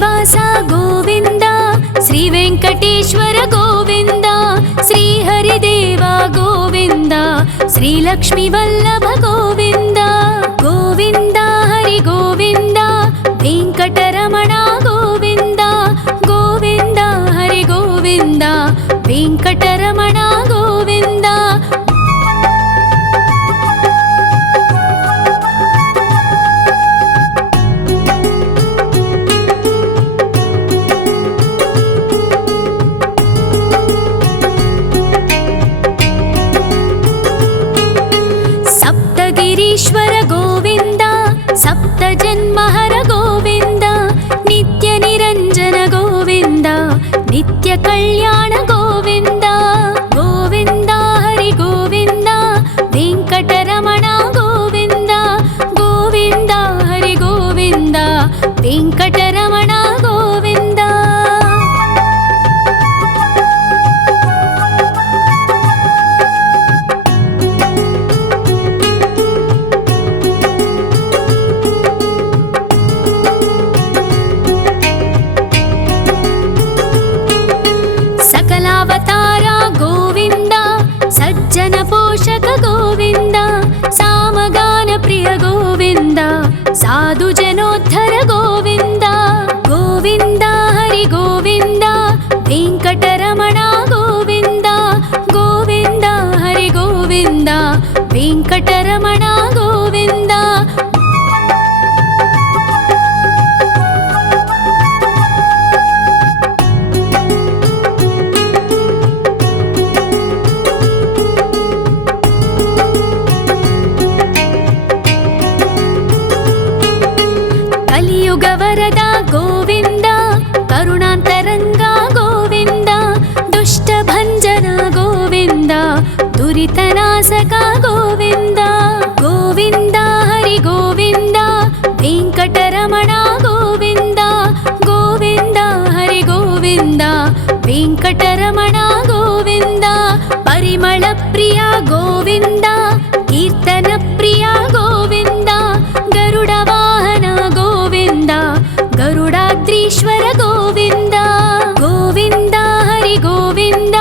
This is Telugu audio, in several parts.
శ్రీనివాస గోవింద, శ్రీ వెంకటేశ్వర గోవింద, శ్రీహరిదేవ గోవింద, శ్రీలక్ష్మీ వల్లభ గోవింద. గోవింద హరి గోవింద, వెంకటరమణ గోవింద, గోవింద హరి గోవింద, వెంకటరమణ గోవింద. సప్తగిరీశ్వర గోవింద, సప్త జన్మహర గోవింద, నిత్య నిరంజన గోవింద, నిత్య కళ్యాణ గోవింద. గోవింద హరి గోవింద, వెంకటరమణ గోవింద, గోవింద హరి గోవింద, వెంకటరమణ గోవింద. సకలావతార గోవింద, సజ్జన పోషక గోవింద, సామగాన ప్రియ గోవింద, సాధు జనోద్ధర గోవింద. గోవింద హరి గోవింద, వెంకటరమణ గోవింద, గోవింద హరి గోవింద, వెంకటరమణ గోవింద. కలియుగ వరద గోవింద, కరుణాంతరంగ గోవింద, దుష్ట భంజన గోవింద, దురితనాశక గోవింద. గోవింద హరి గోవింద, వెంకటరమణ గోవింద, గోవింద హరి గోవింద, వెంకటరమణ గోవింద. పరిమళ ప్రియ గోవింద, కీర్తన ప్రియ గోవింద, గరుడ వాహన గోవింద, గరుడాద్రీశ్వర గోవింద. గోవింద హరి గోవింద,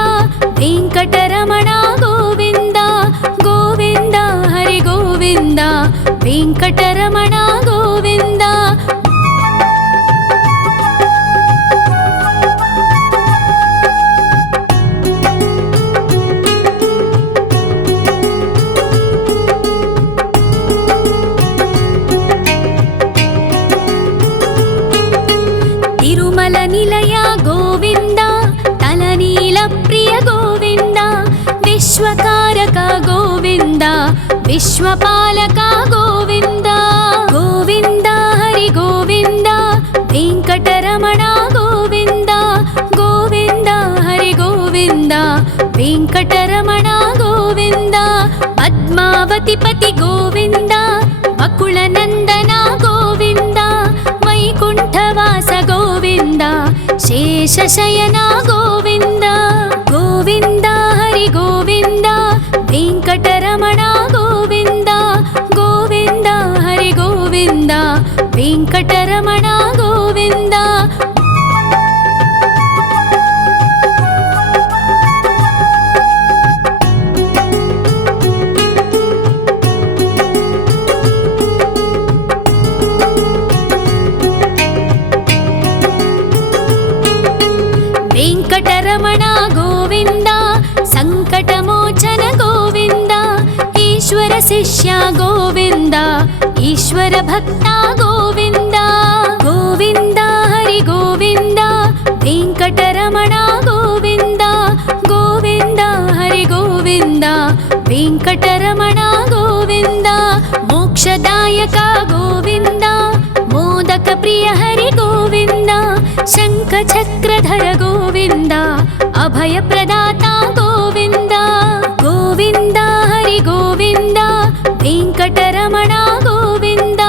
వెంకటరమణ గోవింద, గోవింద హరి గోవింద, వెంకటరమణ గోవింద. తిరుమల నిలయ గోవింద, తలనీల ప్రియ గోవింద, విశ్వకారక గోవింద, విశ్వపాలక గోవింద. గోవింద హరి గోవింద, వెంకటరమణ గోవింద, గోవింద హరి గోవింద, వెంకటరమణ గోవింద. పద్మావతి పతి గోవింద, అకుల నందన గోవింద, వైకుంఠవాస గోవింద, శేషశయన గోవింద. గోవింద హరి గోవింద, వెంకటరమణ గోవింద, గోవింద హరి గోవింద, వెంకటరమణ గోవింద. వెంకటరమణ గోవింద, సంకటమోచన గోవింద, ఈశ్వర శిష్య గోవింద, ఈశ్వర భక్త గోవింద. గోవింద హరి గోవింద, వెంకటరమణ గోవింద, గోవింద హరి గోవింద, వెంకటరమణ గోవింద. మోక్షదాయక గోవింద, మోదక ప్రియ హరి గోవింద, శంఖ చక్రధర గోవింద, అభయ ప్రదాత గోవింద. గోవింద హరి గోవింద, వెంకటరమణ గోవింద,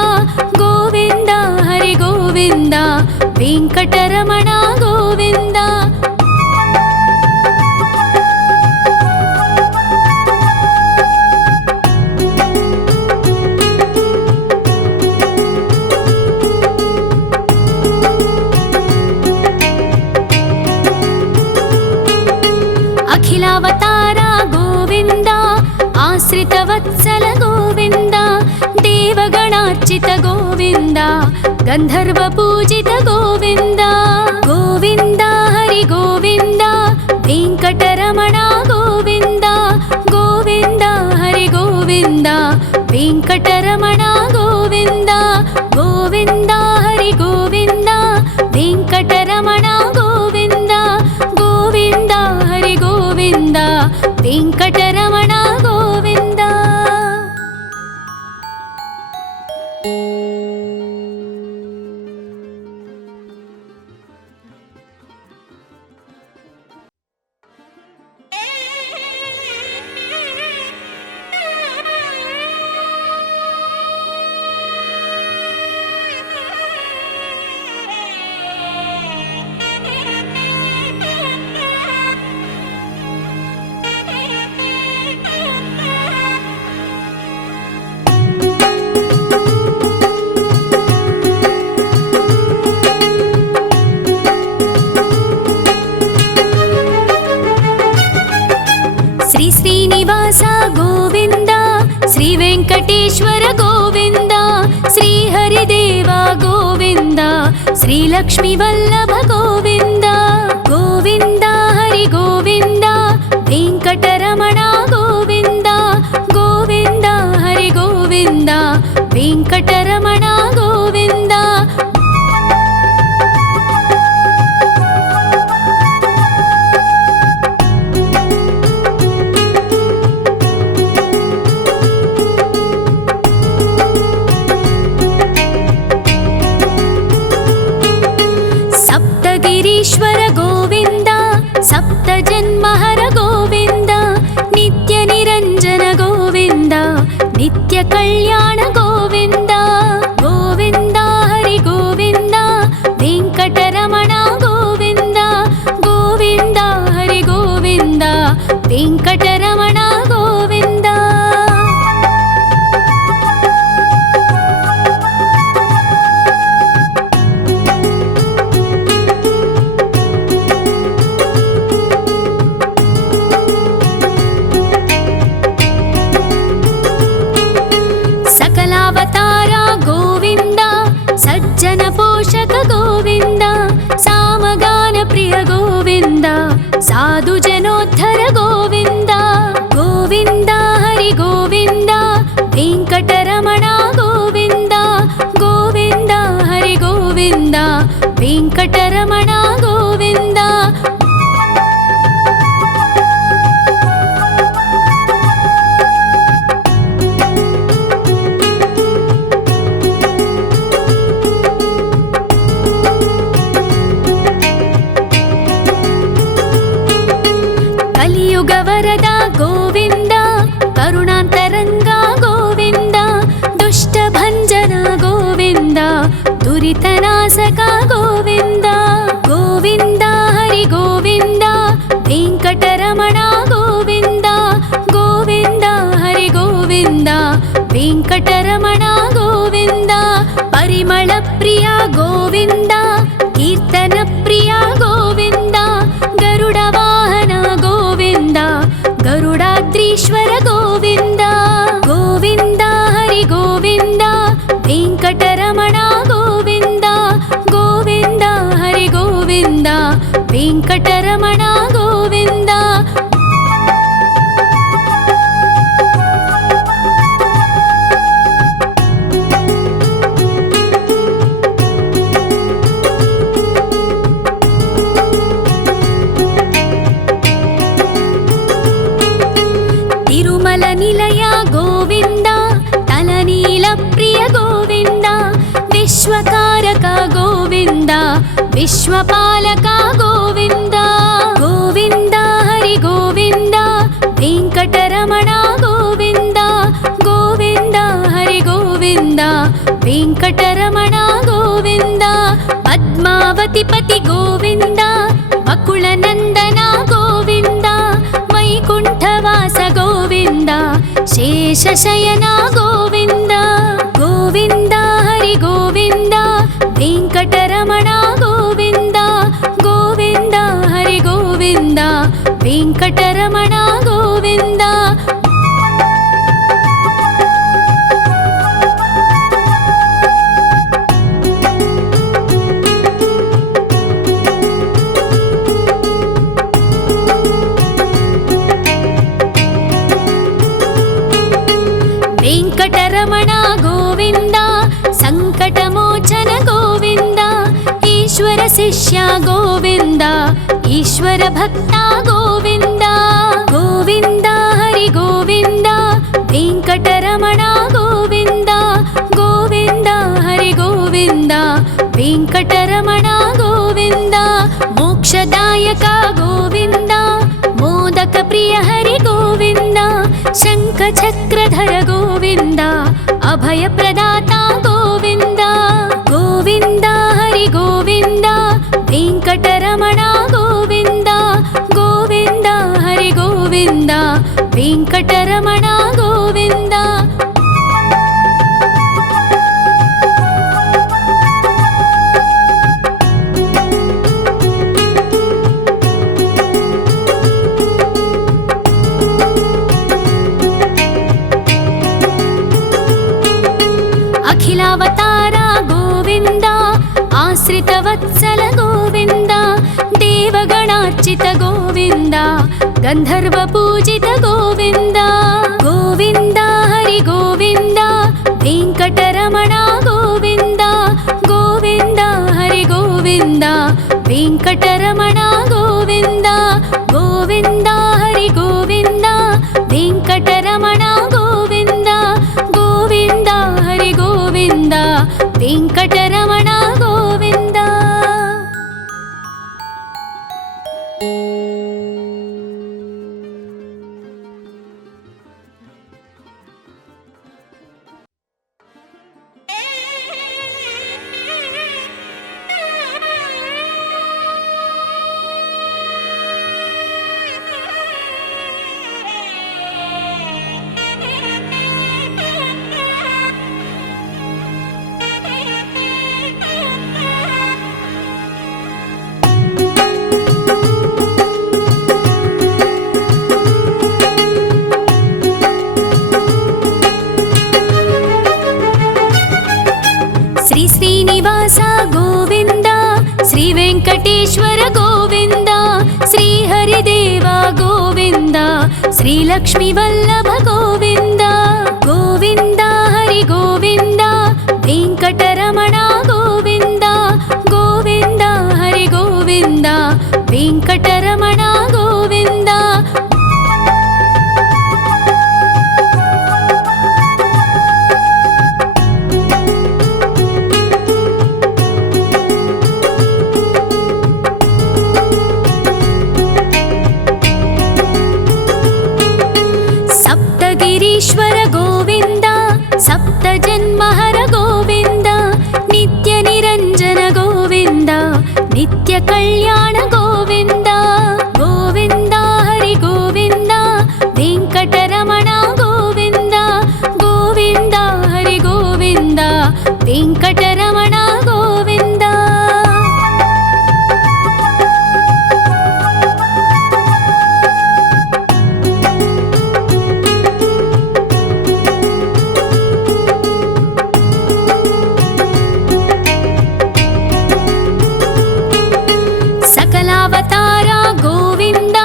గోవింద హరి గోవింద, వెంకటరమణ గోవింద. गोविन्द गन्धर्वपूजित गोविन्द गोविन्द हरि गोविन्द वेङ्कटरमण गोविन्द गोविन्द हरि गोविन्द वेङ्कटरमण गोविन्द गोविन्द हरि गोविन्द वेङ्कटरमण गोविन्द गोविन्द हरि गोविन्द वेङ्कटरमण गोविन्द। श्री श्रीनिवास गोविन्द श्री वेङ्कटेश्वर गोविन्द श्री हरिदेव गोविन्द श्री लक्ष्मीवल्लभ गोविन्द गोविन्द हरि गोविन्द वेङ्कटरमण गोविन्द गोविन्द हरि गोविन्द वेङ्कटरमण गोविन्द। सप्तगिरीश्वर गोविन्द सप्तजन्महर गोविन्द नित्यनिरञ्जन गोविन्द नित्यकल्याण गोविन्द गोविन्द हरि गोविन्द वेङ्कटरमण गोविन्द गोविन्द हरि गोविन्द वेङ्कटरमण गोविन्द। सकलावतार गोविन्द सज्जन पोषक गोविन्द सामगान प्रिय गोविन्द साधु जनोद्धर गोविन्द गोविन्द हरि गोविन्द वेङ्कटरमण गोविन्द गोविन्द हरि गोविन्द वेङ्कटरमण गोविन्द। कलियुग वरद गोविन्द करुणान्तरङ्ग गोविन्द दुष्टभञ्जन गोविन्द दुरितनाशक गोविन्द गोविन्द हरि गोविन्द वेङ्कटरमण गोविन्द गोविन्द हरि गोविन्द वेङ्कटरमण गोविन्द। परिमल प्रिय गोविन्द कीर्तन प्रिय गोविन्द गरुड वाहन गोविन्द गरुडाद्रीश्वर गोविन्द गोविन्द हरि गोविन्द वेङ्कटरमण गोविन्द गोविन्द हरि गोविन्द वेङ्कटरमण गोविन्द। तिरुमल निलय गोविन्द तलनील प्रिय गोविन्द विश्वकारक गोविन्द विश्वपालक गोविन्द गोविन्द हरि गोविन्द वेङ्कटरमण गोविन्द गोविन्द हरि गोविन्द वेङ्कटरमण गोविन्द। पद्मावति पति गोविन्द बकुलनन्दन गोविन्द वैकुण्ठवास गोविन्द शेषशयन गोविन्द गोविन्द हरि गोविन्द वेङ्कटरमण गोविन्द गोविन्द हरि गोविन्द वेङ्कटरमण गोविन्द। मोचन गोविन्द ईश्वर शिष्या गोविन्द ईश्वर भक्ता गोविन्द गोविन्द हरि गोविन्द वेङ्कटरमण गोविन्द गोविन्द हरि गोविन्द वेङ्कटरमण गोविन्द मोक्षदायक गोविन्द मोदक प्रिय हरि गोविन्द शङ्खचक्रधर गोविन्द अभय प्रदाता गोविन्द गोविन्द हरि गोविन्द वेङ्कटरमण गोविन्द गोविन्द हरि गोविन्द वेङ्कटरमण गोविन्द अखिलावतारा गोविन्द आश्रितवत्सल गोविन्द देवगणार्चित गोविन्द गन्धर्वपूजित गोविन्द गोविन्द हरि गोविन्द वेङ्कटरमण गोविन्द गोविन्द हरि गोविन्द वेङ्कटरमण गोविन्द गोविन्द हरि गोविन्द वेङ्कटरमण गोविन्द गोविन्द हरि गोविन्द वेङ्कटरमण गोविन्द श्री श्रीनिवास गोविन्द श्री वेङ्कटेश्वर गोविन्द श्री हरिदेव गोविन्द श्री लक्ष्मीवल्लभ गोविन्द गोविन्द हरि गोविन्द वेङ्कटरमण गोविन्द गोविन्द हरि गोविन्द वेङ्कटरमण गोविन्द सप्तगिरीश्वर गोविन्द सप्तजन्महर गोविन्द नित्यनिरञ्जन गोविन्द नित्यकल्याण गोविन्द गोविन्द हरि गोविन्द वेङ्कटरमण गोविन्द गोविन्द हरि गोविन्द वेङ्कटरमण गोविन्द सकलावतारा गोविन्द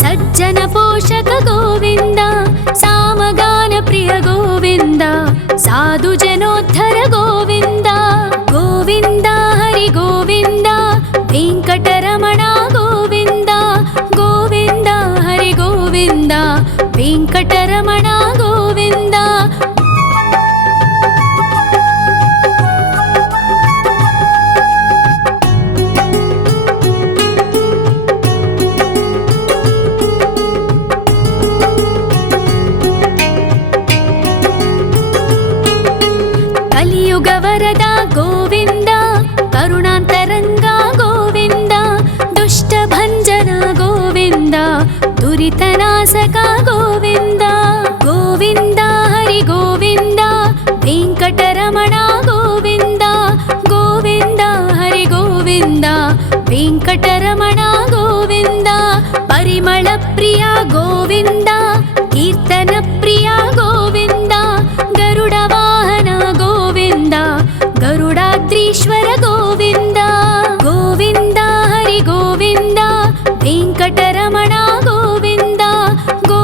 सज्जन पोषक गोविन्द सामगान प्रिय गोविन्द साधु जनोद्धर गोविन्द गोविन्द हरि गोविन्द वेङ्कटरमण गोविन्द गोविन्द हरि गोविन्द वेङ्कटरमण गोविन्द कलियुगवरद गोविन्द करुणान्तरङ्गा गोविन्द दुष्टभञ्जन गोविन्द दुरितनाशक गोविन्द गोविन्द हरि गोविन्द वेङ्कटरमण गोविन्द गोविन्द हरि गोविन्द वेङ्कटरमण गोविन्द परिमलप्रिय गोविन्द कीर्तनप्रिय गोविन्द गरुडवाहन गोविन्द गरुडाद्रीश्वर गोविन्द गोविन्द हरि गोविन्द वेङ्कटरमण गोविन्द गो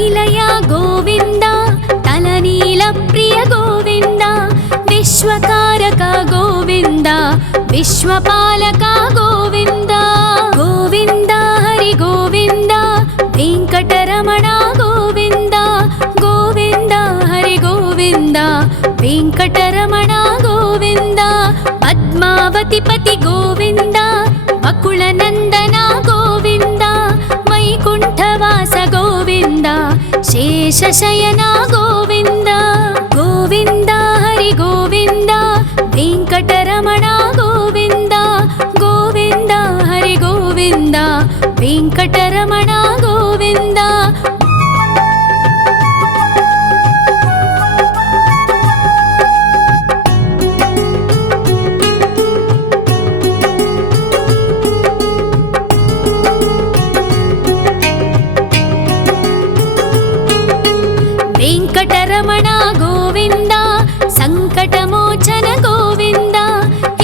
నిలయ గోవింద తలనీల ప్రియ గోవింద విశ్వకారక గోవింద విశ్వపాలక గోవింద గోవింద హరి గోవింద వెంకటరమణ గోవింద గోవింద హరి గోవింద వెంకటరమణ గోవింద పద్మావతి పతి గోవింద వకుళ నందన గోవింద వైకుంఠవాస గోవింద శేషశయన గోవింద గోవింద హరి గోవింద వెంకటరమణ గోవింద గోవింద హరి గోవింద వెంకటరమణ గోవింద వెంకటరమణ గోవింద సంకటమోచన గోవింద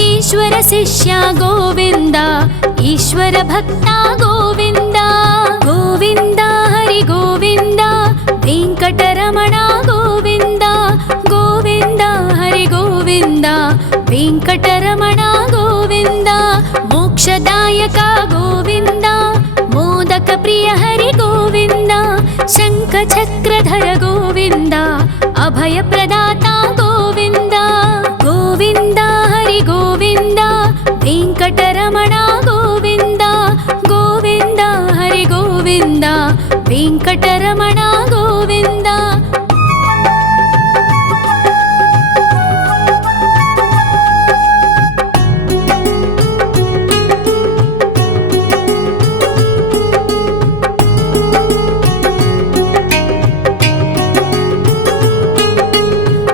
ఈశ్వర శిష్య గోవింద ఈశ్వర భక్త గోవింద గోవింద హరి గోవింద వెంకటరమణ గోవింద గోవింద హరి గోవింద వెంకటరమణ గోవింద మోక్షదాయక గోవింద మోదక ప్రియ హరి గోవింద శంఖ చక్రధర గోవింద అభయ ప్రదాత గోవింద గోవింద హరి గోవింద వెంకటరమణ గోవింద గోవింద హరి గోవింద వెంకటరమణ గోవింద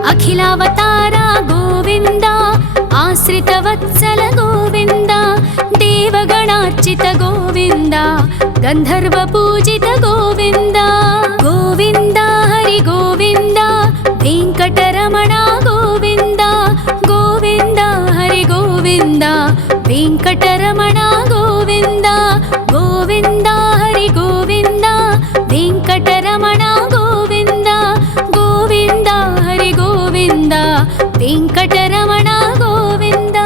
అఖిలావతార గోవింద ఆశ్రితవత్సల గోవింద దేవగణార్చిత గోవింద గంధర్వ పూజిత గోవింద గోవింద హరి గోవింద వెంకటరమణ గోవింద గోవింద హరి గోవింద వెంకటరమణ గోవింద గోవింద హరి గోవింద వెంకటరమణ గోవింద గోవింద హరి గోవింద వెంకటరమణ గోవింద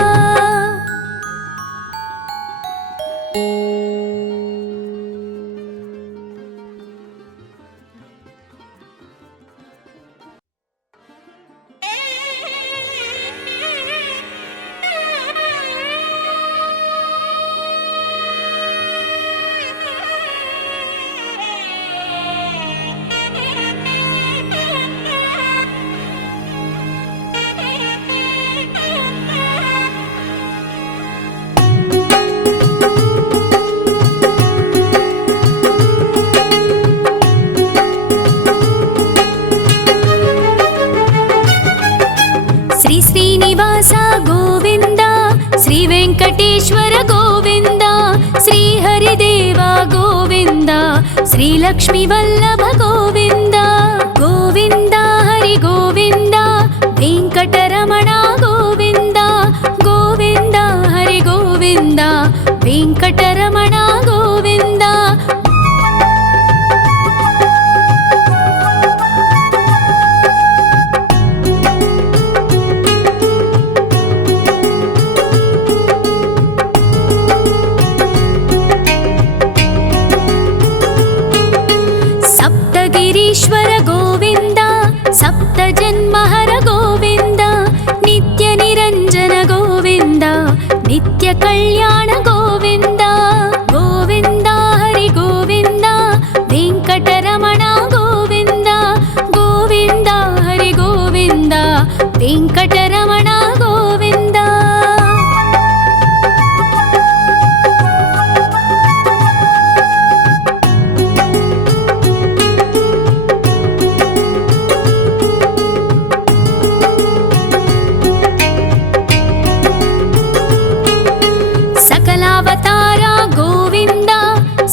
శ్రీ శ్రీనివాస గోవింద శ్రీ వెంకటేశ్వర గోవింద శ్రీ హరిదేవ గోవింద శ్రీ లక్ష్మీ వల్లభ గోవింద గోవింద హరి గోవింద వెంకటరమణ గోవింద గోవింద హరి గోవింద వెంకటరమణ గోవింద సప్తగిరీశ్వర గోవింద సప్త జన్మహర గోవింద నిత్య నిరంజన గోవింద నిత్య కళ్యాణ గోవింద గోవింద హరి గోవింద వెంకటరమణ గోవింద గోవింద హరి గోవింద వెంకటరమణ గోవింద సకలావతార గోవింద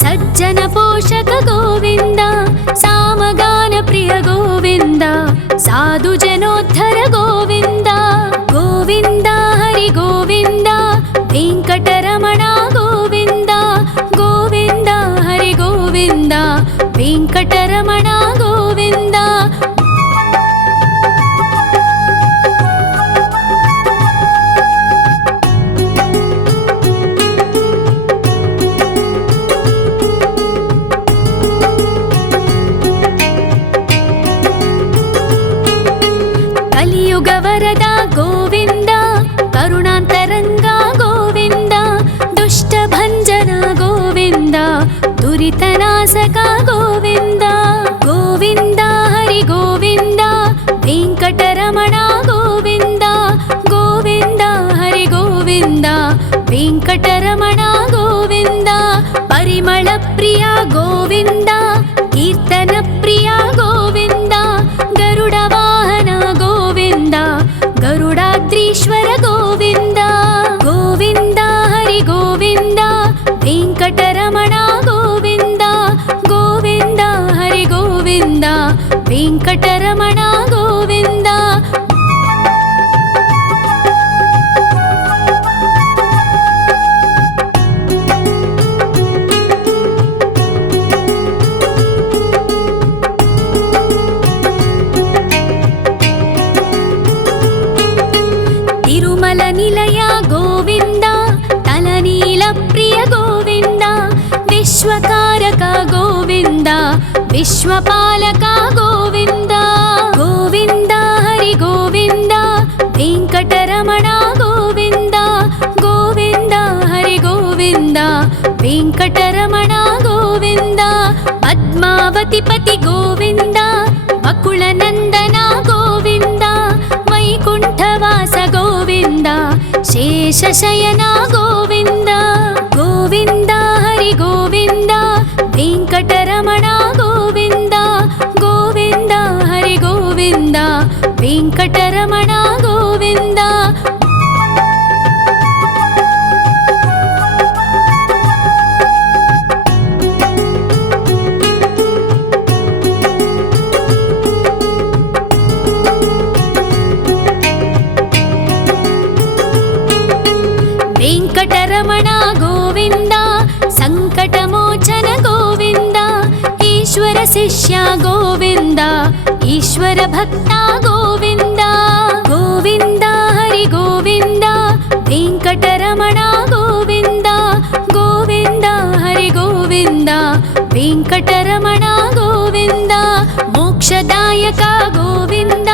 సజ్జన పోషక గోవింద సామగాన ప్రియ గోవింద సాధు జనోద్ధర గోవింద గోవింద హరి గోవింద వెంకటరమణ గోవింద గోవింద హరి గోవింద వెంకటరమణ కలియుగవరద గోవింద కరుణాంతరంగా గోవింద దుష్టభంజన గోవింద దురితనాశక గోవింద గోవింద హరి గోవింద వెంకటరమణ గోవింద గోవింద హరి గోవింద వెంకటరమణ గోవింద పరిమళ ప్రియ గోవింద కీర్తన ప్రియ గోవింద గరుడ వాహన గోవింద గరుడాద్రీశ్వర గోవింద గోవింద హరి గోవింద వెంకటరమణ గోవింద గోవింద హరి గోవింద వెంకటరమణ గోవింద తిరుమల నిలయ గోవింద తలనీల ప్రియ గోవింద విశ్వకారక గోవింద విశ్వపాలక గోవింద గోవింద హరి గోవింద వెంకటరమణ గోవింద గోవింద హరి గోవింద వెంకటరమణ గోవింద పద్మావతి పతి గోవింద అకుల నందన గోవింద వైకుంఠవాస గోవింద శేషశయన గోవింద గోవింద హరి గోవింద వెంకటరమణ గోవింద గోవింద హరి గోవింద వెంకటరమణ గోవింద వెంకటరమణ గోవింద సంకటమోచన గోవింద ఈశ్వర శిష్య గోవింద ఈశ్వర భక్త గోవింద గోవింద హరి గోవింద వెంకటరమణ గోవింద గోవింద హరి గోవింద వెంకటరమణ గోవింద మోక్షదాయక గోవింద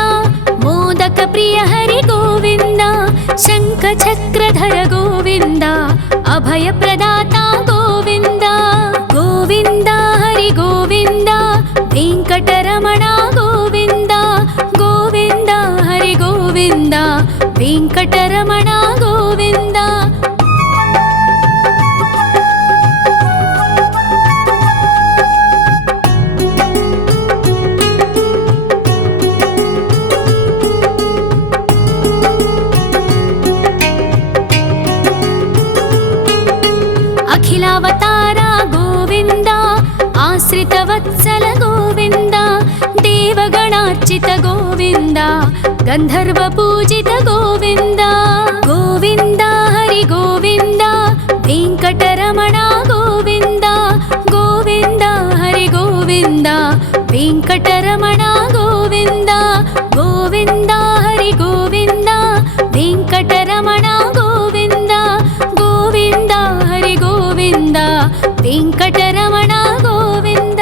మోదక ప్రియ హరి గోవింద శంఖ చక్రధర గోవింద అభయ ప్రదాత గోవింద గోవింద హరి గోవింద వెంకటరమణ గోవింద గోవింద హరి గోవింద వెంకటరమణ గోవింద అఖిలావతార గోవింద ఆశ్రిత వత్సల గోవింద దేవగణార్చిత గోవింద గంధర్వ పూజిత గోవింద గోవింద హరి గోవింద వెంకటరమణ గోవింద గోవింద హరి గోవింద వెంకటరమణ గోవింద గోవింద హరి గోవింద వెంకటరమణ గోవింద గోవింద హరి గోవింద వెంకటరమణ గోవింద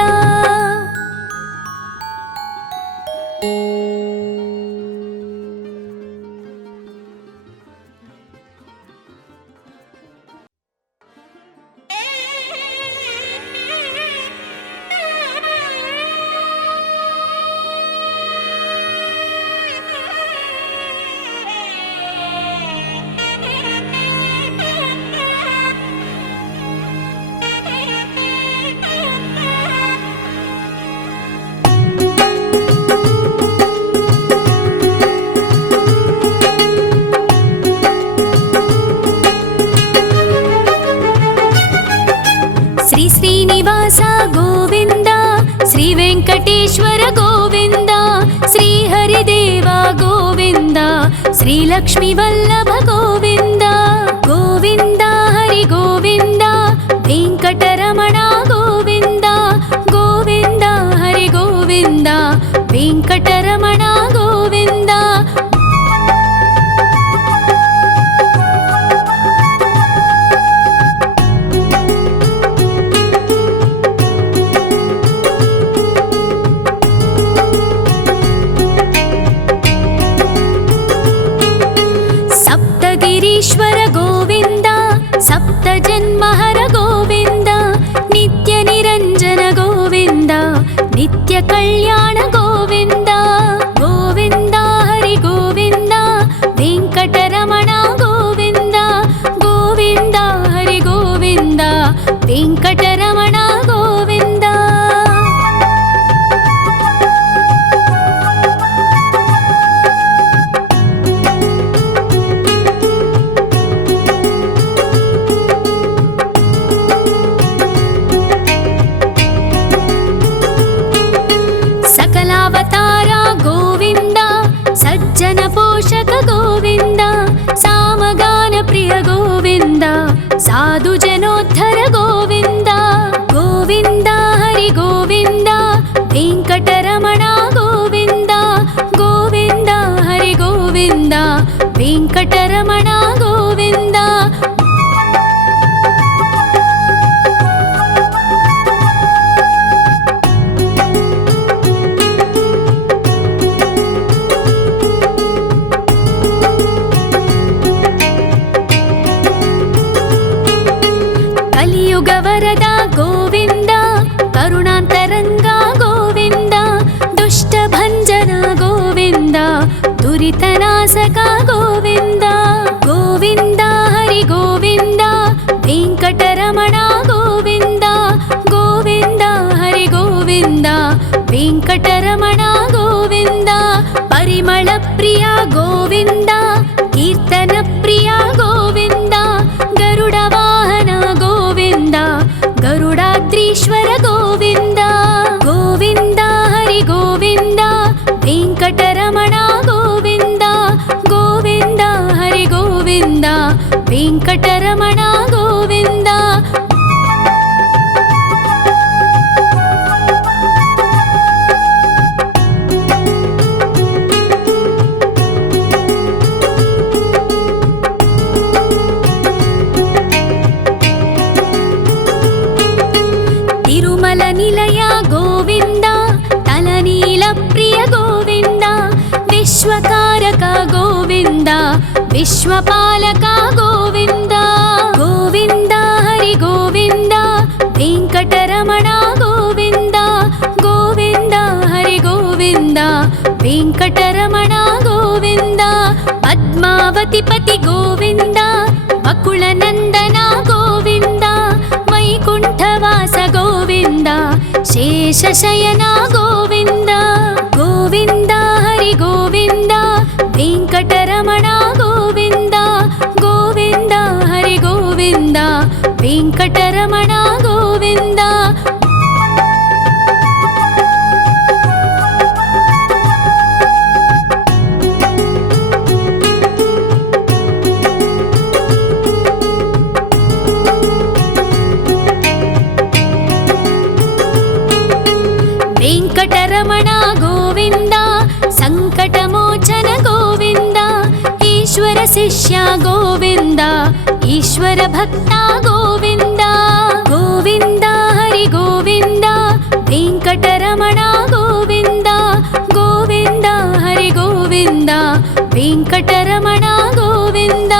శ్రీనివాస గోవింద శ్రీ వెంకటేశ్వర గోవింద శ్రీ హరిదేవ గోవింద శ్రీ లక్ష్మీ వల్లభ గోవింద గోవింద హరి గోవింద వెంకటరమణ గోవింద గోవింద హరి గోవింద వెంకటరమణ గోవింద गोविन्द साधुजनोद्धर गोविन्द गोविन्द हरि गोविन्द वेङ्कटरमण गोविन्द गोविन्द हरि गोविन्द वेङ्कटरमण गोविन्द वरद गोविन्द करुणान्तरङ्गा गोविन्द दुष्टभञ्जन गोविन्द दुरितनाशका गोविन्द गोविन्द हरि गोविन्द वेङ्कटरमण गोविन्द गोविन्द हरि गोविन्द वेङ्कटरमण गोविन्द परिमलप्रिया गोविन्द कीर्तनप्रिया गोविन्द गरुडवाहन गरुडाद्रीश्वर गोविन्द गोविन्द हरि गोविन्द वेङ्कटरमण गोविन्द गोविन्द हरि गोविन्द वेङ्कटरमण गोविन्द निलय गोविन्द तलनीलप्रिय गोविन्द विश्वकारक गोविन्द विश्वपालक गोविन्द गोविन्द हरि गोविन्द वेङ्कटरमण गोविन्द गोविन्द हरि गोविन्द वेङ्कटरमण गोविन्द पद्मावतिपति गोविन्द वकुलनन्दन गोविन्द वैकुण्ठवास गोविन्द शेषशयन गोविन्द गोविन्द हरि गोविन्द वेङ्कटरमण गोविन्द गोविन्द हरि गोविन्द वेङ्कटरमण गोविन्द वेङ्कटरमण गोविन्द सङ्कटमोचन गोविन्द ईश्वर शिष्य गोविन्द ईश्वर भक्त गोविन्द गोविन्द हरि गोविन्द वेङ्कटरमण गोविन्द गोविन्द हरि गोविन्द वेङ्कटरमण गोविन्द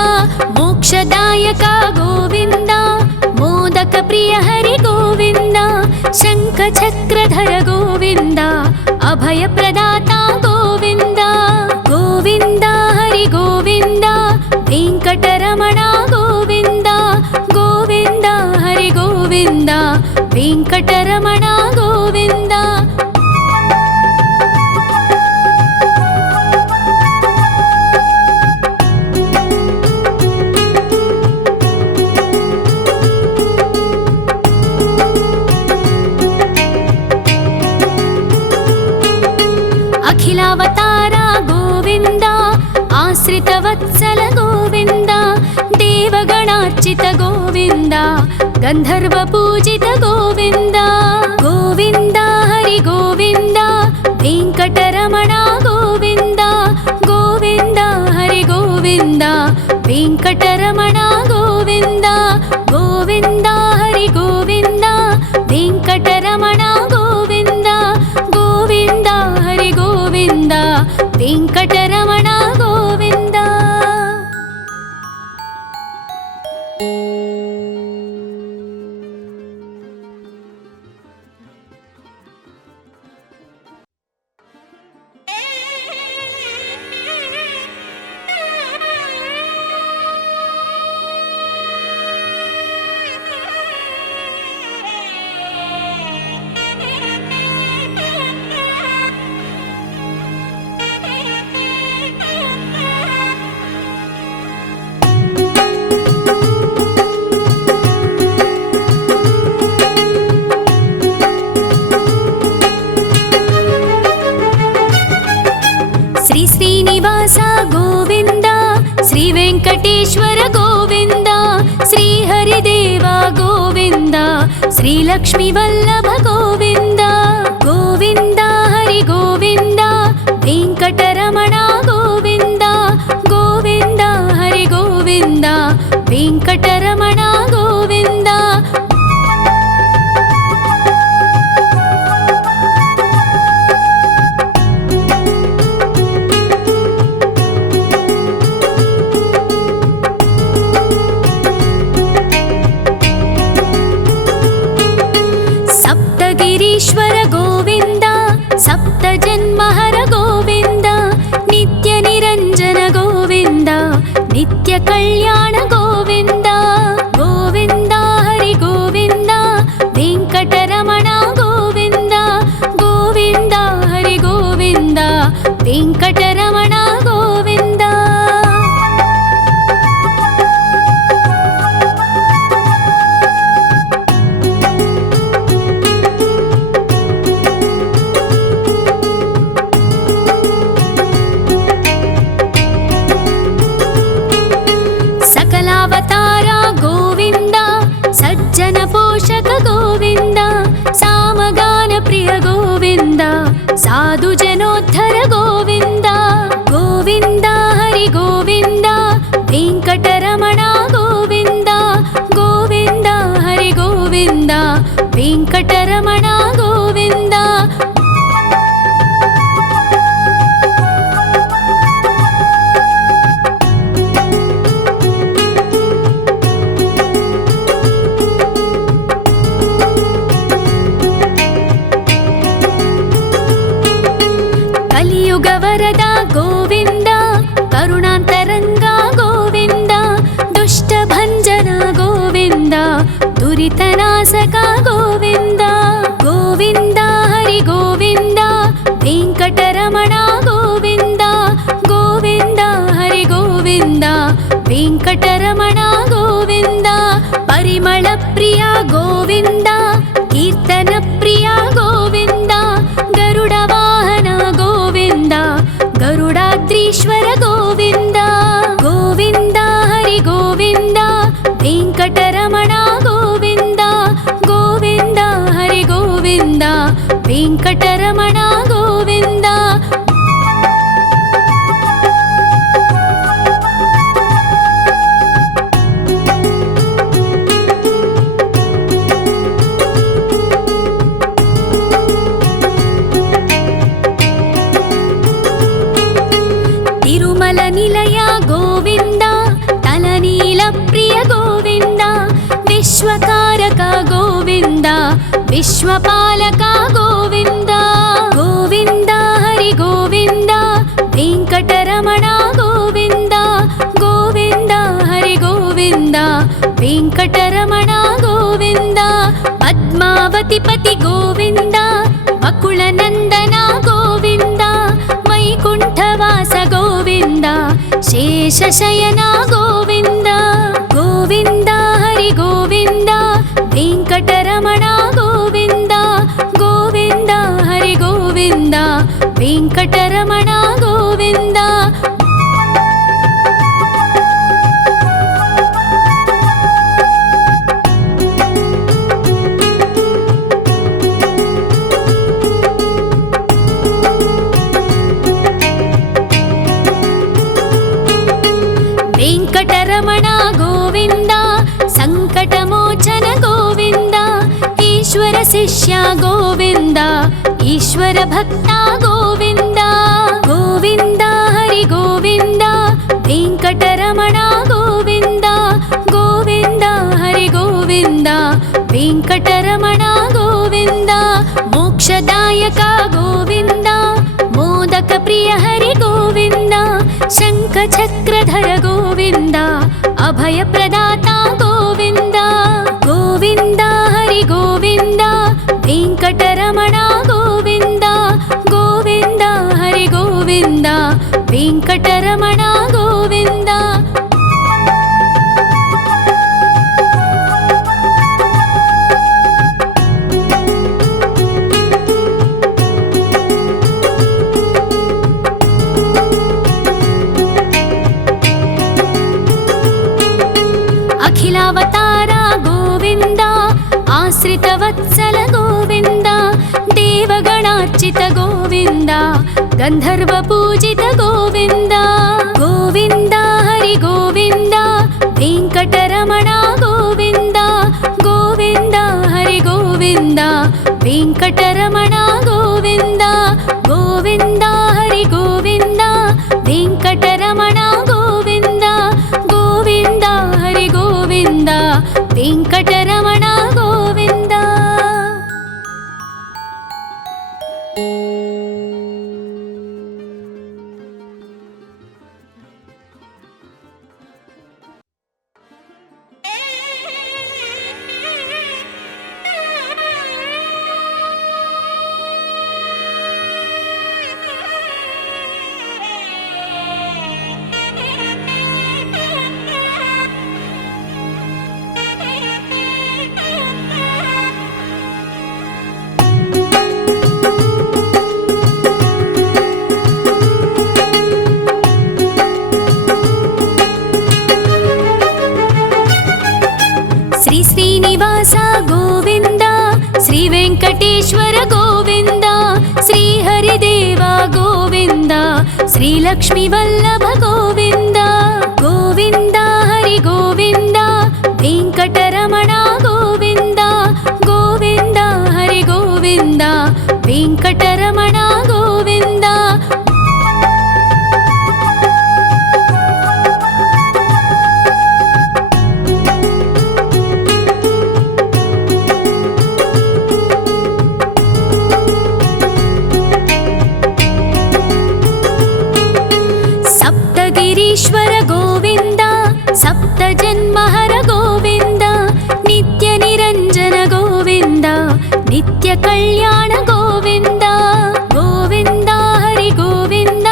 मोक्षदायक गोविन्द मोदक प्रिय हरि गोविन्द शङ्खचक्रधर गोविन्द अभयप्रदाता गोविन्द गोविन्द हरि गोविन्द वेङ्कटरमण गोविन्द गोविन्द हरि गोविन्द वेङ्कटरमण गोविन्द अखिलावतार गोविन्द आश्रितवत्सल गोविन्द देवगणार्चित गोविन्द गन्धर्वपूजित गोविन्द गोविन्द हरि गोविन्द वेङ्कटरमण गोविन्द गोविन्द हरि गोविन्द वेङ्कटरमण गोविन्द गोविन्द हरि गोविन्द वेङ्कटरमण गोविन्द गोविन्द हरि गोविन्द वेङ्कटरमण गोविन्द श्रीनिवास गोविन्द श्री वेङ्कटेश्वर गोविन्द श्री దేవా గోవింద శ్రీలక్ష్మి వల్లభ గోవింద గోవింద హరి గోవింద వెంకటరమణ గోవింద గోవింద హరి గోవింద వెంకటరమణ గోవింద సప్తగిరీశ్వర గోవింద సప్త జన్మహర గోవింద నిత్య నిరంజన గోవింద నిత్య కళ్యాణ గోవింద గోవింద హరి గోవింద వెంకటరమణ గోవింద గోవింద హరి గోవింద వెంకటరమణ గోవింద సకలావతార గోవింద సజ్జన పోషక గోవింద సామగాన ప్రియ గోవింద సాధు జనోద్ధర గోవింద గోవింద హరి గోవింద వెంకటరమణ గోవింద గోవింద హరి గోవింద వెంకటరమణ గోవింద కలియుగ వరద గోవింద కరుణాంతరంగ గోవింద దుష్ట భంజన గోవింద దురితనాశక గోవింద గోవింద హరి గోవింద వెంకటరమణ గోవింద గోవింద హరి గోవింద వెంకటరమణ గోవింద పరిమళ ప్రియ గోవింద కీర్తన ప్రియ గోవింద గరుడ వాహన గోవింద గరుడాద్రీశ్వర గోవింద గోవింద హరి గోవింద వెంకటరమణ గోవింద గోవింద హరి గోవింద వెంకటరమణ గోవింద తిరుమల నిలయ గోవింద తలనీల ప్రియ గోవింద విశ్వకారక గోవింద విశ్వపాలక గోవింద గోవింద హరి గోవింద వెంకటరమణ గోవింద గోవింద హరి గోవింద వెంకటరమణ గోవింద పద్మావతి పతి గోవింద వకుళ నందన గోవింద వైకుంఠవాస గోవింద శేషశయన గోవింద గోవింద హరి గోవింద వెంకటరమణ గోవింద గోవింద హరి గోవింద వెంకటరమణ గోవింద వెంకటరమణ గోవింద సంకటమోచన గోవింద ఈశ్వర శిష్య గోవింద ఈశ్వర భక్త గోవింద గోవింద హరి గోవింద వెంకటరమణ గోవింద గోవింద హరి గోవింద వెంకటరమణ గోవింద మోక్షదాయక గోవింద మోదక ప్రియ హరి గోవింద శంఖ చక్రధర గోవింద అభయ ప్రదాత గోవింద గోవింద హరి గోవింద వెంకటరమణ గోవింద గోవింద హరి గోవింద వెంకటరమణ గోవింద అఖిలావతార గోవింద वत्सल गोविन्द देवगणार्चित गोविन्द गन्धर्व पूजित गोविन्द गोविन्द हरि गोविन्द वेङ्कटरमण गोविन्द गोविन्द हरि गोविन्द वेङ्कटरमण गोविन्द गोविन्द हरि गोविन्द वेङ्कटरमण गोविन्द गोविन्द हरि गोविन्द वेङ्कटरमण गोविन्द। श्री श्रीनिवास गोविन्द श्री वेङ्कटेश्वर गोविन्द श्री हरिदेव गोविन्द श्री लक्ष्मी वल्लभ गोविन्द गोविन्द हरि गोविन्द वेङ्कटरमण गोविन्द गोविन्द हरि गोविन्द वेङ्कटरमण गोविन्द। सप्तगिरीश्वर गोविन्द सप्तजन्महर गोविन्द नित्यनिरञ्जन गोविन्द नित्यकल्याण गोविन्द गोविन्द हरि गोविन्द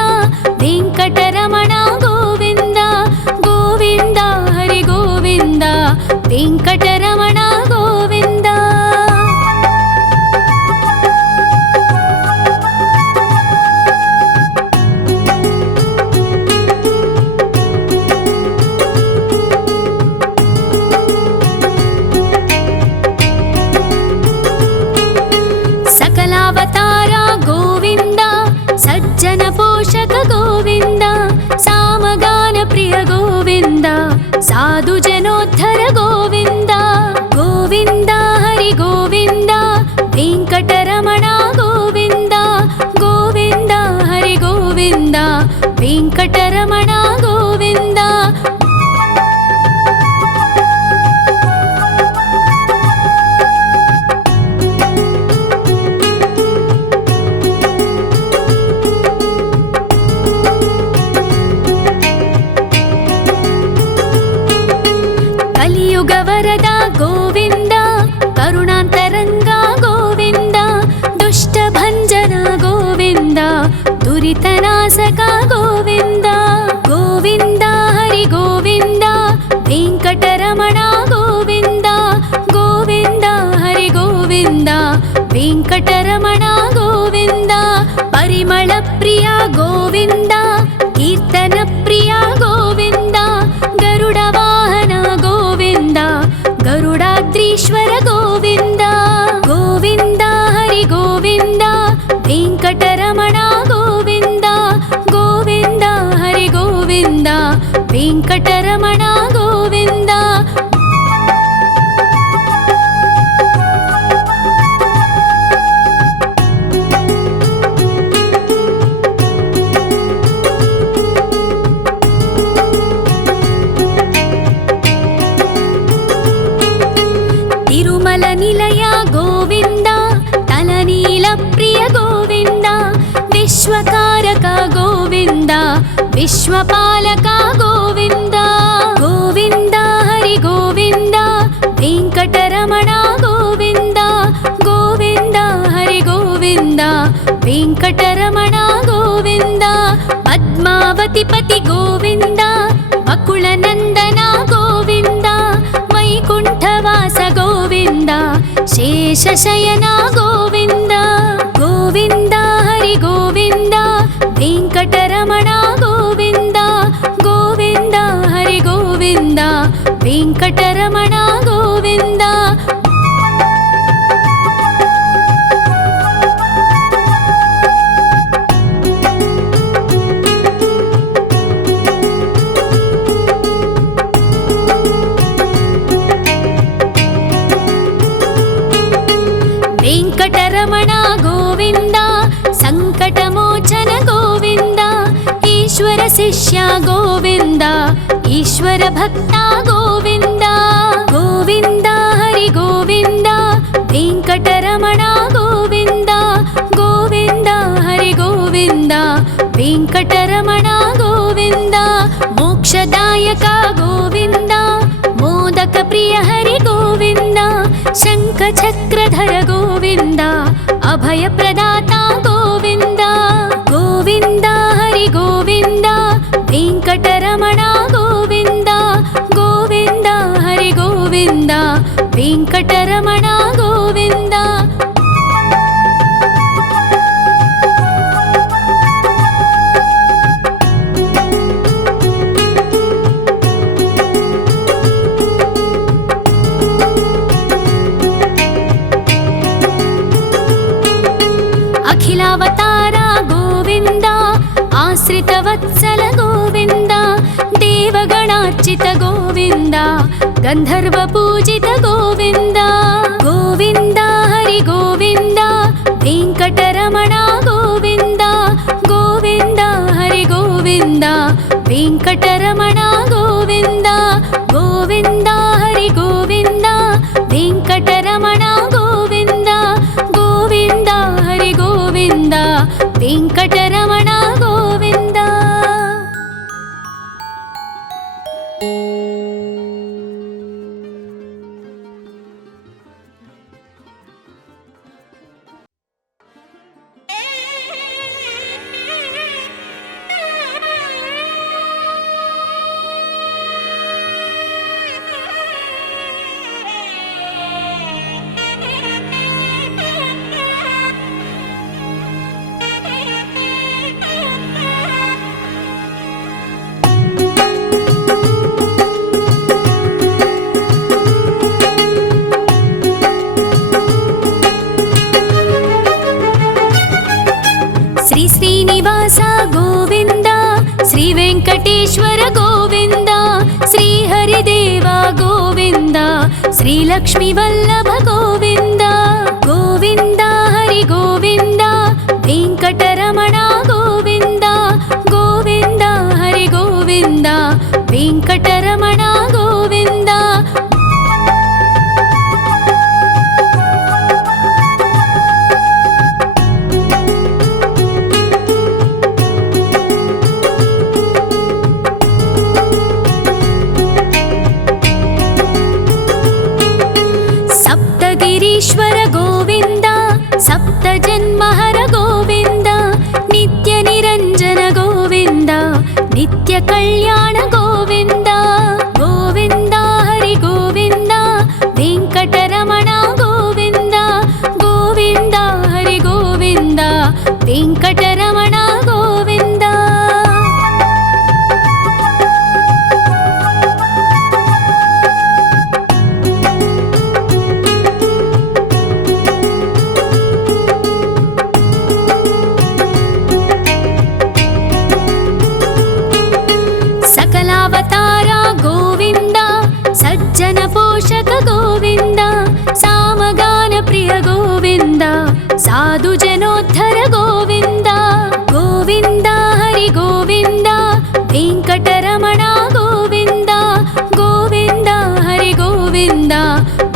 वेङ्कटरमण गोविन्द गोविन्द हरि गोविन्द वेङ्कटरमण गोविन्द। सकलावतार गोविन्द सज्जन पोषक गोविन्द सामगान प्रिय गोविन्द साधु जनोद्धर गोविन्द गोविन्द हरि गोविन्द वेङ्कटरमण गोविन्द गोविन्द हरि गोविन्द वेङ्कटरमण गोविन्द। कलियुग वरद गोविन्द करुणान्तरङ्ग गोविन्द दुष्टभञ्जन गोविन्द दुरितनाशक गोविन्द गोविन्द हरि गोविन्द वेङ्कटरमण गोविन्द गोविन्द हरि गोविन्द वेङ्कटरमण गोविन्द। परिमल प्रिय गोविन्द कीर्तन प्रिय गोविन्द गरुड वाहन गोविन्द गरुडाद्रीश्वर गोविन्द गोविन्द हरि गोविन्द वेङ्कटरमण गोविन्द गोविन्द हरि गोविन्द वेङ्कटरमण गोविन्द। तिरुमल निलय गोविन्द तलनील प्रिय गोविन्द विश्वकारक गोविन्द विश्वपालक गोविन्द गोविन्द हरि गोविन्द वेङ्कटरमण गोविन्द गोविन्द हरि गोविन्द वेङ्कटरमण गोविन्द। पद्मावतिपति गोविन्द अकुलनन्दन गोविन्द वैकुण्ठवास गोविन्द शेषशयन गोविन्द गोविन्द हरि गोविन्द वेङ्कटरमण गोविन्द गोविन्द हरि गोविन्द वेङ्कटरमण गोविन्द। शिष्य गोविन्द ईश्वर भक्ता गोविन्द गोविन्द हरि गोविन्द वेङ्कटरमण गोविन्द गोविन्द हरि गोविन्द वेङ्कटरमण गोविन्द मोक्षदायक गोविन्द मोदक प्रिय हरि गोविन्द शङ्खचक्रधर गोविन्द अभय प्रदाता गोविन्द गोविन्द हरि गोविन्द वेङ्कटरमण गोविन्द गोविन्द हरि गोविन्द वेङ्कटरमण गोविन्द अखिलावतारा गोविन्द आश्रितवत्सल गोविन्द देवगणार्चित गोविन्द गन्धर्वपूजित गोविन्द गोविन्द हरि गोविन्द वेङ्कटरमण गोविन्द गोविन्द हरि गोविन्द वेङ्कटरमण गोविन्द गोविन्द हरि गोविन्द वेङ्कटरमण गोविन्द गोविन्द हरि गोविन्द वेङ्कटरमण गोविन्द श्रीनिवास गोविन्द श्री वेङ्कटेश्वर गोविन्द श्री हरिदेव गोविन्द श्री लक्ष्मी वल्लभ गोविन्द गोविन्द हरि गोविन्द वेङ्कटरमण गोविन्द गोविन्द हरि गोविन्द वेङ्कटरमण गोविन्द ईश्वर गोविन्द सप्तजन्महर गोविन्द नित्य निरञ्जन गोविन्द नित्य कल्याण गोविन्द गोविन्द हरि गोविन्द वेङ्कटरमण गोविन्द गोविन्द हरि गोविन्द वेङ्कटरमण गोविन्द सकलावतारा गोविन्द सज्जन पोषक गोविन्द सामगान प्रिय गोविन्द साधु जनोद्धर गोविन्द गोविन्द हरि गोविन्द वेङ्कटरमण गोविन्द गोविन्द हरि गोविन्द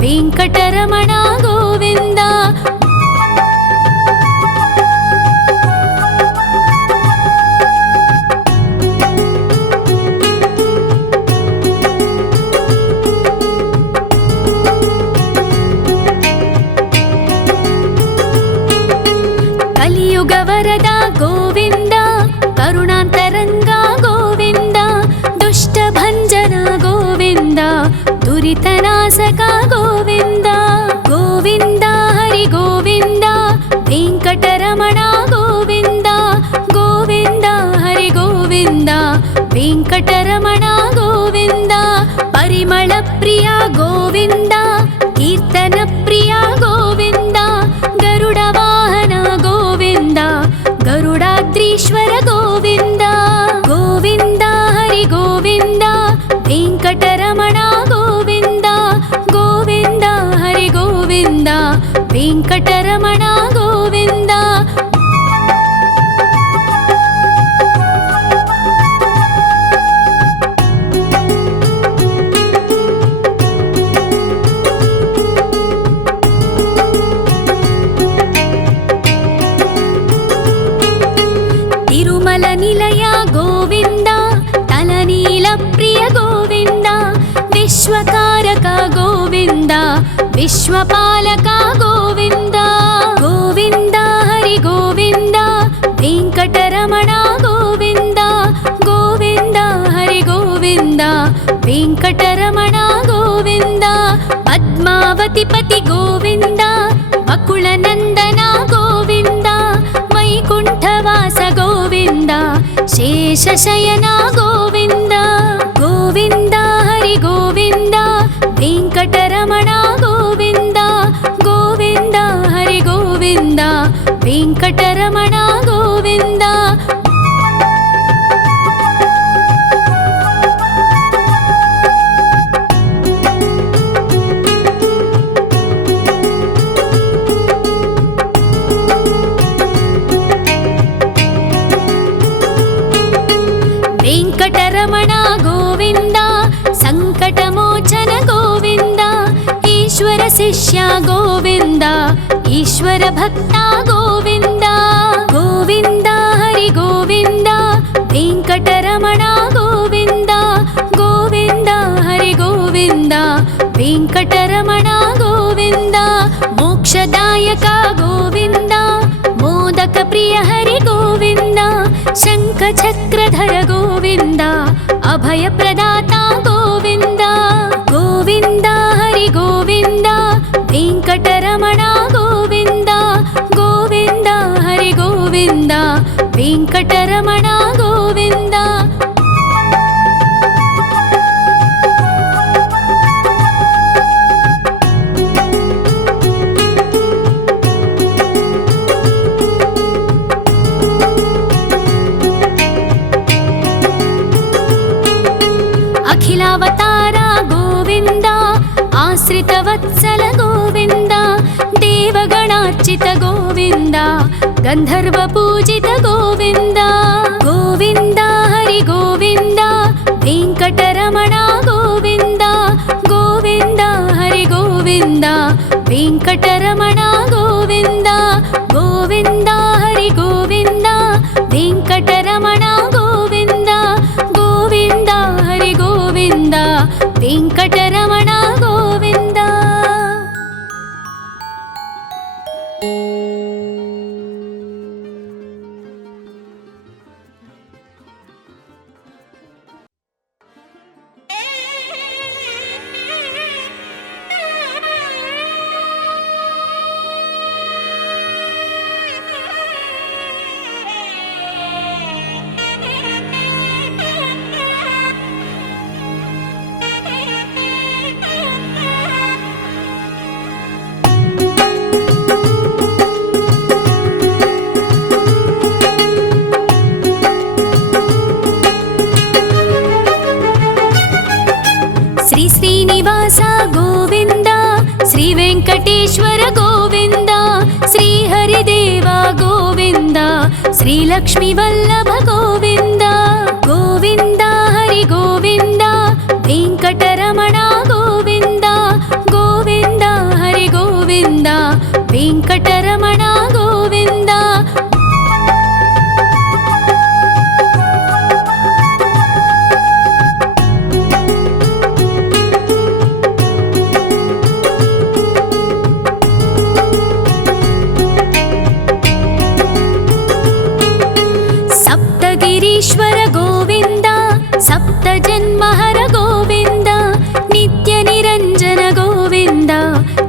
वेङ्कटरमण गोविन्द वरद गोविन्द करुणान्तरङ्गा गोविन्द दुष्टभञ्जन गोविन्द दुरितनाशक गोविन्द गोविन्द हरि गोविन्द वेङ्कटरमण गोविन्द गोविन्द हरि गोविन्द वेङ्कटरमण गोविन्द परिमल प्रिय गोविन्द कीर्तन प्रिय गोविन्द गरुड वाहन गोविन्द गरुडाद्रीश्वर गोविन्द गोविन्द हरि गोविन्द वेङ्कटरमण गोविन्द गोविन्द हरि गोविन्द वेङ्कटरमण गोविन्द తిరుమల నిలయ గోవింద తలనీల ప్రియ గోవింద విశ్వకారక గోవింద విశ్వపాలక గోవింద గోవింద హరి గోవింద వెంకటరమణ గోవింద గోవింద హరి గోవింద వెంకటరమణ గోవింద పద్మావతి పతి గోవింద బకుళ నందన గోవింద వైకుంఠవాస గోవింద శేషశయన గోవింద గోవింద హరి గోవింద వెంకటరమణ గోవింద గోవింద హరి గోవింద వెంకటరమణ గోవింద వెంకటరమణ గోవింద సంకటమోచన గోవింద ఈశ్వర శిష్య గోవింద ఈశ్వర భక్త గోవింద గోవింద హరి గోవింద వెంకటరమణ గోవింద గోవింద హరి గోవింద వెంకటరమణ గోవింద మోక్షదాయక గోవింద మోదక ప్రియ హరి గోవింద శంఖ చక్రధర గోవింద అభయ ప్రదాత గోవింద గోవింద హరి గోవింద వెంకటరమణ గోవింద గోవింద హరి గోవింద వెంకటరమణ గోవింద అఖిలావతార గోవింద ఆశ్రిత వత్సల గోవింద దేవగణార్చిత గోవింద గంధర్వ పూజిత గోవింద గోవింద హరి గోవింద వెంకటరమణ గోవింద గోవింద హరి గోవింద వెంకటరమణ గోవింద గోవింద హరి గోవింద వెంకటరమణ గోవింద గోవింద హరి గోవింద వెంకటరమణ గోవింద శ్రీ శ్రీనివాస గోవింద శ్రీ వెంకటేశ్వర గోవింద శ్రీ హరిదేవ గోవింద శ్రీ లక్ష్మీ వల్లభ గోవింద గోవింద హరి గోవింద వెంకటరమణ గోవింద గోవింద హరి గోవింద వెంకటరమణ గోవింద సప్తగిరీశ్వర గోవింద సప్త జన్మహర గోవింద నిత్య నిరంజన గోవింద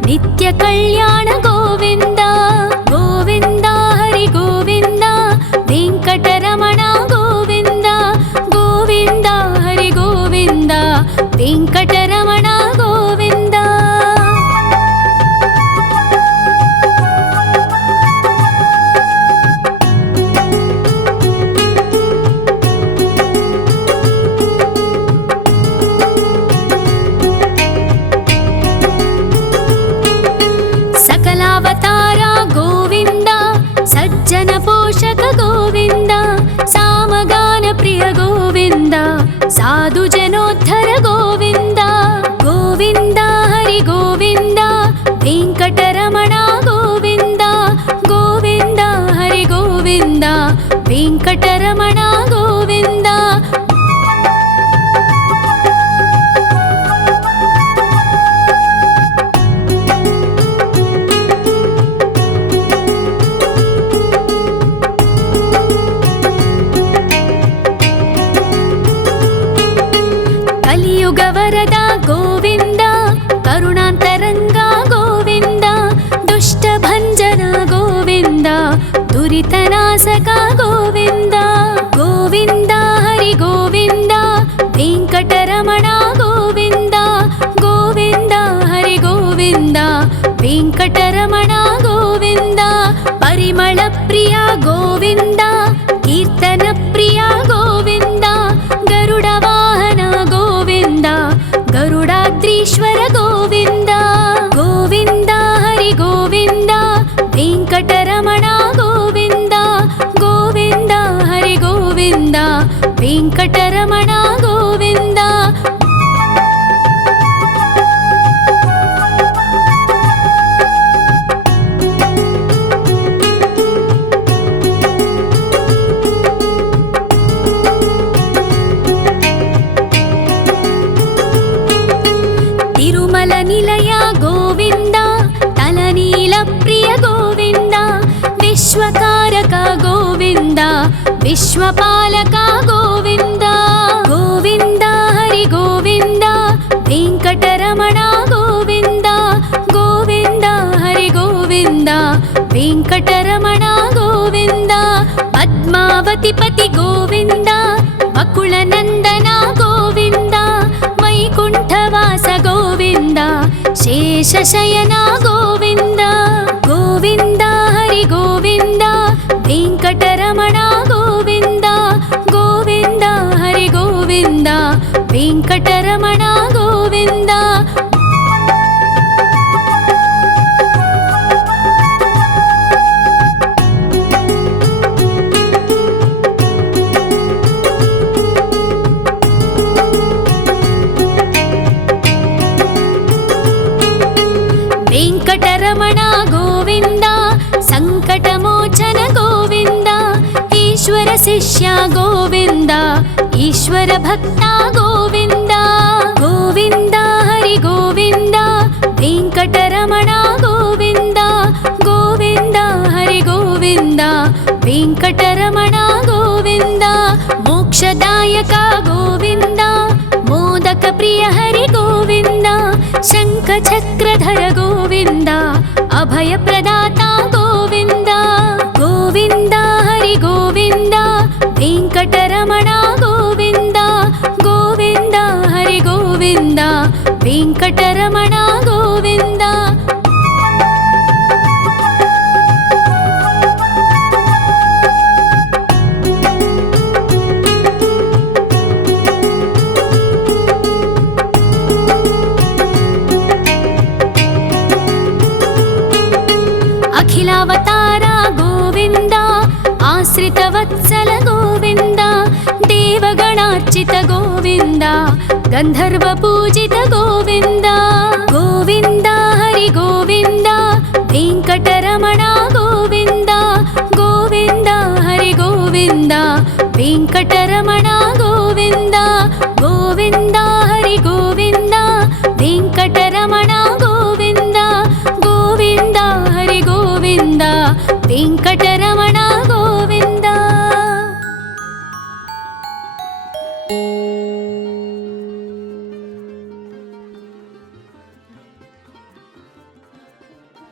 నిత్య కళ్యాణ గోవింద గోవింద హరి గోవింద వెంకటరమణ గోవింద గోవింద హరి గోవింద వెంకటరమణ గోవింద సకలావతార గోవింద సజ్జన పోషక గోవింద సామగాన ప్రియ గోవింద సాధు జనోద్ధర గోవింద గోవింద హరి గోవింద వెంకటరమణ గోవింద గోవింద హరి గోవింద వెంకటరమణ గోవింద. కలియుగ వరద గోవింద, కరుణాంతరంగా గోవింద, దుష్ట భంజన గోవింద, దురితనాశక గోవింద. గోవింద హరి గోవింద, వెంకటరమణ గోవింద. గోవింద హరి గోవింద, వెంకటరమణ గోవింద. పరిమళ ప్రియ గోవింద, కీర్తన ప్రియ గోవింద. గరుడ వాహన గోవింద, గరుడాద్రీశ్వర గోవింద. గోవింద హరి గోవింద, వెంకటరమణ గోవింద. గోవింద హరి గోవింద, వెంకటరమణ గోవింద. తిరుమల నిలయ గోవింద, తలనీల ప్రియ గోవింద. విశ్వకారక గోవింద, విశ్వపాలక గోవింద. గోవింద హరి గోవింద, వెంకటరమణ గోవింద. గోవింద హరి గోవింద, వెంకటరమణ గోవింద. పద్మావతి పతి గోవింద, వకుళ నందన గోవింద. వైకుంఠవాస గోవింద, శేషశయన గోవింద. గోవింద హరి గోవింద, వెంకటరమణ గోవింద. గోవింద హరి గోవింద, వెంకటరమణ గోవింద. వెంకటరమణ గోవింద, సంకటమోచన గోవింద. ఈశ్వర శిష్య గోవింద, ఈశ్వర భక్త గోవింద. గోవింద హరి గోవింద, వెంకటరమణ గోవింద. గోవింద హరి గోవింద, వెంకటరమణ గోవింద. మోక్షదాయక గోవింద, మోదక ప్రియ హరి గోవింద. శంఖ చక్రధర గోవింద, అభయ ప్రదాత గోవింద. గోవింద హరి గోవింద, వెంకటరమణ గోవింద. గోవింద హరి గోవింద, వెంకటరమణ గోవింద. అఖిలావతార గోవింద, ఆశ్రిత వత్సల గోవింద. దేవగణార్చిత గోవింద, గంధర్వ పూజిత గోవింద. గోవింద హరి గోవింద, వెంకటరమణ గోవింద. గోవింద హరి గోవింద, వెంకటరమణ గోవింద. గోవింద హరి గోవింద, వెంకటరమణ గోవింద. గోవింద హరి గోవింద, వెంకటరమణ గోవింద.